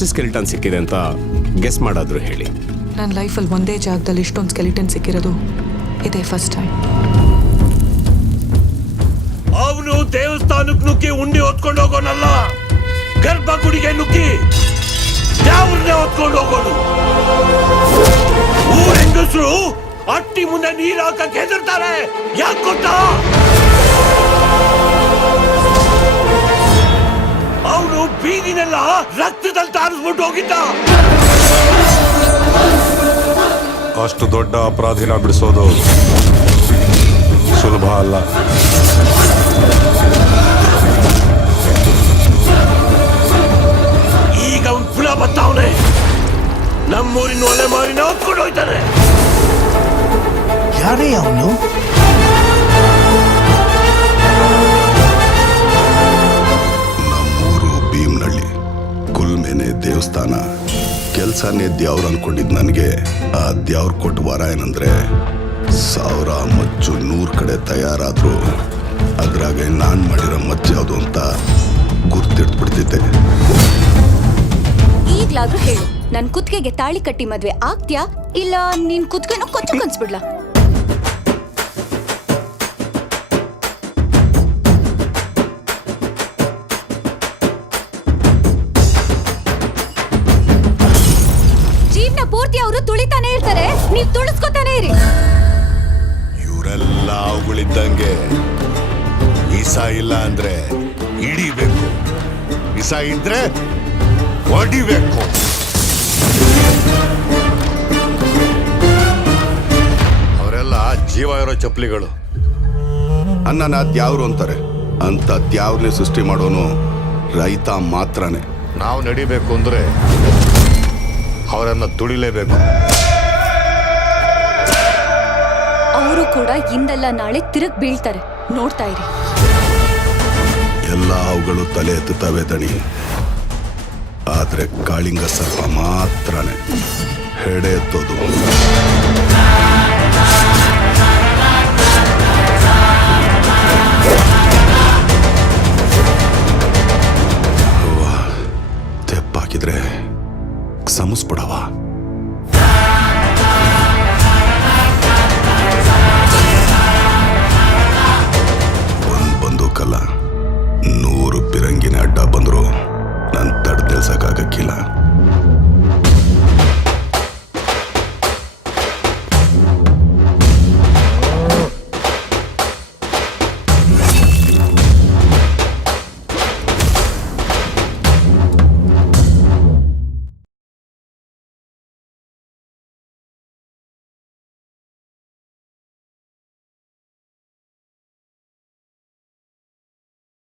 ಎಷ್ಟು ಸ್ಕೆಲಿಟನ್ ಸಿಕ್ಕಿದೆ ಅಂತ ಗೆಸ್ ಮಾಡಾದ್ರು ಹೇಳಿ. ನನ್ನ ಲೈಫಲ್ಲಿ ಒಂದೇ ಜಾಗದಲ್ಲಿ ಇಷ್ಟೊಂದು ಸ್ಕೆಲಿಟನ್ ಸಿಕ್ಕಿರೋದು ಇದೇ ಫಸ್ಟ್ ಟೈಮ್. ಅವನು ದೇವಸ್ಥಾನಕ್ಕೆ ನುಗ್ಗಿ ಉಂಡಿ ಹೊತ್ಕೊಂಡು ಹೋಗೋನಲ್ಲ, ಗರ್ಭಗುಡಿಗೆ ನುಗ್ಗಿ ದೇವ್ರನ್ನೇ ಹೊತ್ಕೊಂಡು ಹೋಗೋನು. ಊರ ಹೆಂಗಸರು ಅಟ್ಟಿ ಮುಂದೆ ನೀರು ಹಾಕಕ್ಕೆ ಹೆದರ್ತಾರೆ. ಯಾಕೆ ಗೊತ್ತಾ? ಅವನು ಬೀದಿನೆಲ್ಲ ರಕ್ತದಲ್ಲಿ ತಾರಿಸ್ಬಿಟ್ಟು ಹೋಗಿದ್ದ. ಅಷ್ಟು ದೊಡ್ಡ ಅಪರಾಧಿನ ಬಿಡಿಸೋದು ಸುಲಭ ಅಲ್ಲ. ಈಗ ಅವನು ಪುನಃ ಬರ್ತಾವನೆ. ನಮ್ಮೂರಿನ ಒಲೆ ಮಾರಿನ ಹೊತ್ಕೊಂಡು ಹೋಯ್ತಾನೆ. ಯಾರೇ ಅವನು? ನಮ್ಮೂರು ಭೀಮ್ನಳ್ಳಿ, ಕುಲ್ಮೇನೆ ದೇವಸ್ಥಾನ. ಕೆಲ್ಸನೇ ದ್ಯಾವ್ರ ಅನ್ಕೊಂಡಿದ್ ನನಗೆ ಆ ದ್ಯಾವ್ರ ಕೊಟ್ಟ ವರ ಏನಂದ್ರೆ 1000 ಮಚ್ಚು 100 ಕಡೆ ತಯಾರಾದ್ರು ಅದ್ರಾಗ ನಾನ್ ಮಾಡಿರೋ ಮಚ್ಚು ಯಾವುದು ಅಂತ ಗುರ್ತಿಡ್ಬಿಡ್ತಿದ್ದೆ. ಈಗ್ಲಾದ್ರೂ ಹೇಳು, ನನ್ ಕುತ್ತಿಗೆಗೆ ತಾಳಿ ಕಟ್ಟಿ ಮದ್ವೆ ಆಗ್ತ್ಯಾ ಇಲ್ಲ ನಿನ್ ಕುತ್ತಿಗೆನೋ ಕೊಚ್ಚು ಕನ್ಸ್ಬಿಡ್ಲಾ? ಜೀವನ ಪೂರ್ತಿ ಅವರು ತುಳಿತಾನೆ ಇರ್ತಾರೆ, ನೀವ್ ತುಳಿಸ್ಕೊತಾನೆ ಇರಿ. ಇವರೆಲ್ಲ ಅವುಗಳಿದ್ದಂಗೆ. ಇಸ ಇಲ್ಲ ಅಂದ್ರೆ ಹಿಡಿಬೇಕು, ಇಸ ಇದ್ರೆ ಹೊಡಿಬೇಕು. ಅವರೆಲ್ಲ ಜೀವ ಇರೋ ಚಪ್ಪಲಿಗಳು. ಅನ್ನನ ದ್ಯಾವ್ರು ಅಂತಾರೆ. ಅಂತ ದ್ಯಾವ್ರನ್ನೇ ಸೃಷ್ಟಿ ಮಾಡೋನು ರೈತ ಮಾತ್ರನೇ. ನಾವು ನಡಿಬೇಕು ಅಂದ್ರೆ ಅವರನ್ನ ತುಳಿಲೇಬೇಕು. ಅವರು ಕೂಡ ಇಂದಲ್ಲ ನಾಳೆ ತಿರುಗ್ ಬೀಳ್ತಾರೆ, ನೋಡ್ತಾ ಇರಿ. ಎಲ್ಲ ಅವುಗಳು ತಲೆ ಎತ್ತುತ್ತವೆ ದಣಿ, ಆದ್ರೆ ಕಾಳಿಂಗ ಸರ್ಪ ಮಾತ್ರನೇ ಹೆಡೆ ಎತ್ತೋದು.